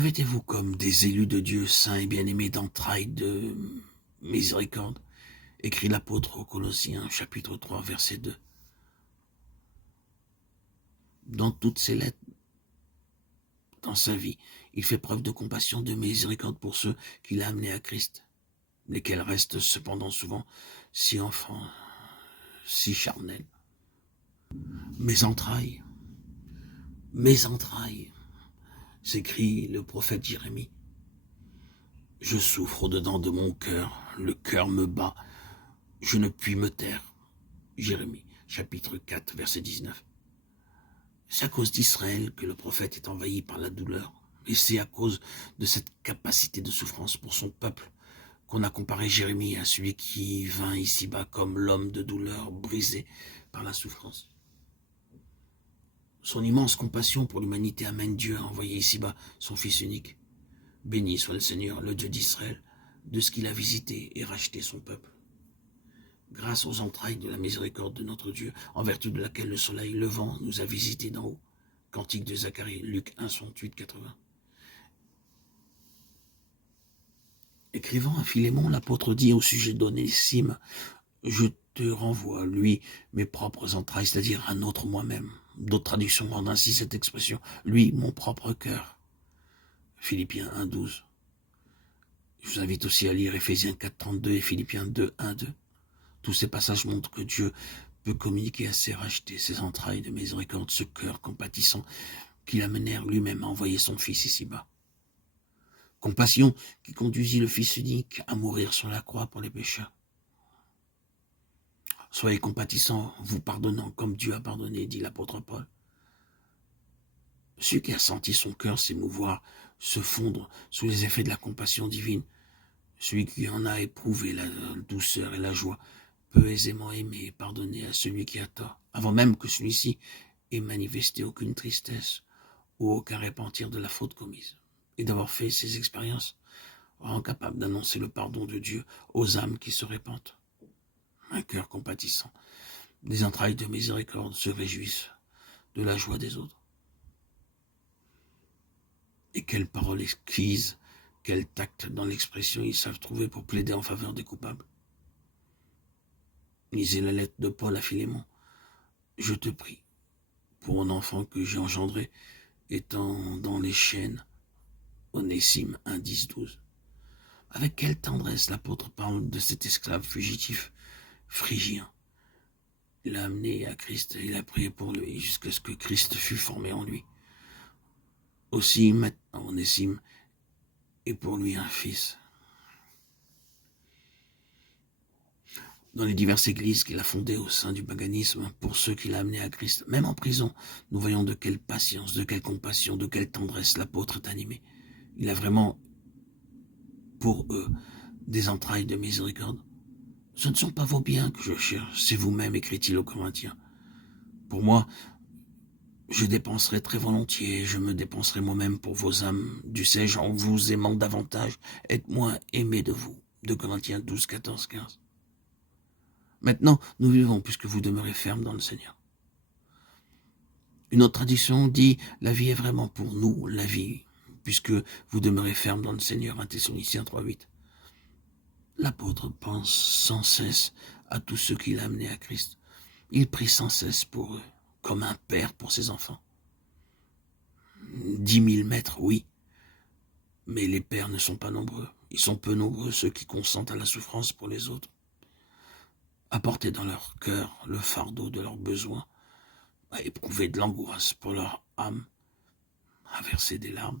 Revêtez-vous comme des élus de Dieu, saints et bien-aimés d'entrailles de miséricorde, écrit l'apôtre aux Colossiens, chapitre 3, verset 2. Dans toutes ses lettres, dans sa vie, il fait preuve de compassion, de miséricorde pour ceux qu'il a amenés à Christ, lesquels restent cependant souvent si enfants, si charnels. Mes entrailles, s'écrie le prophète Jérémie. Je souffre au-dedans de mon cœur, le cœur me bat, je ne puis me taire. Jérémie, chapitre 4, verset 19. C'est à cause d'Israël que le prophète est envahi par la douleur, et c'est à cause de cette capacité de souffrance pour son peuple qu'on a comparé Jérémie à celui qui vint ici-bas comme l'homme de douleur brisé par la souffrance. Son immense compassion pour l'humanité amène Dieu à envoyer ici-bas son Fils unique. Béni soit le Seigneur, le Dieu d'Israël, de ce qu'il a visité et racheté son peuple. Grâce aux entrailles de la miséricorde de notre Dieu, en vertu de laquelle le soleil levant nous a visités d'en haut. Cantique de Zacharie, Luc 1, 68, 80. Écrivant à Philémon, l'apôtre dit au sujet d'Onésime, « Je te renvoie, lui, mes propres entrailles, c'est-à-dire un autre moi-même. » D'autres traductions rendent ainsi cette expression, « lui, mon propre cœur. » Philippiens 1, 12. Je vous invite aussi à lire Éphésiens 4, 32 et Philippiens 2, 1, 2. Tous ces passages montrent que Dieu peut communiquer à ses rachetés, ses entrailles de miséricorde, ce cœur compatissant qu'il amenèrent lui-même à envoyer son Fils ici-bas. Compassion qui conduisit le Fils unique à mourir sur la croix pour les pécheurs. Soyez compatissants, vous pardonnant comme Dieu a pardonné, dit l'apôtre Paul. Celui qui a senti son cœur s'émouvoir, se fondre sous les effets de la compassion divine, celui qui en a éprouvé la douceur et la joie, peut aisément aimer et pardonner à celui qui a tort, avant même que celui-ci ait manifesté aucune tristesse ou aucun repentir de la faute commise, et d'avoir fait ces expériences rend capable d'annoncer le pardon de Dieu aux âmes qui se répandent. Un cœur compatissant, des entrailles de miséricorde se réjouissent de la joie des autres. Et quelle parole exquise, quel tact dans l'expression ils savent trouver pour plaider en faveur des coupables. Lisez la lettre de Paul à Philémon. Je te prie, pour un enfant que j'ai engendré, étant dans les chaînes, Onésime 1, 10, 12. Avec quelle tendresse l'apôtre parle de cet esclave fugitif, phrygien. Il l'a amené à Christ et il a prié pour lui jusqu'à ce que Christ fût formé en lui. Aussi maintenant Onésime est pour lui un fils. Dans les diverses églises qu'il a fondées au sein du paganisme, pour ceux qu'il a amenés à Christ, même en prison, nous voyons de quelle patience, de quelle compassion, de quelle tendresse l'apôtre est animé. Il a vraiment, pour eux, des entrailles de miséricorde. Ce ne sont pas vos biens que je cherche, c'est vous-même, écrit-il aux Corinthiens. Pour moi, je dépenserai très volontiers, je me dépenserai moi-même pour vos âmes, dussé-je en vous aimant davantage, être moins aimé de vous. 2 Corinthiens 12, 14, 15. Maintenant, nous vivons puisque vous demeurez ferme dans le Seigneur. Une autre tradition dit, la vie est vraiment pour nous, la vie, puisque vous demeurez ferme dans le Seigneur, 1 Thessaloniciens 3, 8. L'apôtre pense sans cesse à tous ceux qu'il a amenés à Christ. Il prie sans cesse pour eux, comme un père pour ses enfants. 10 000 maîtres, oui, mais les pères ne sont pas nombreux. Ils sont peu nombreux, ceux qui consentent à la souffrance pour les autres. Apporter dans leur cœur le fardeau de leurs besoins, à éprouver de l'angoisse pour leur âme, à verser des larmes.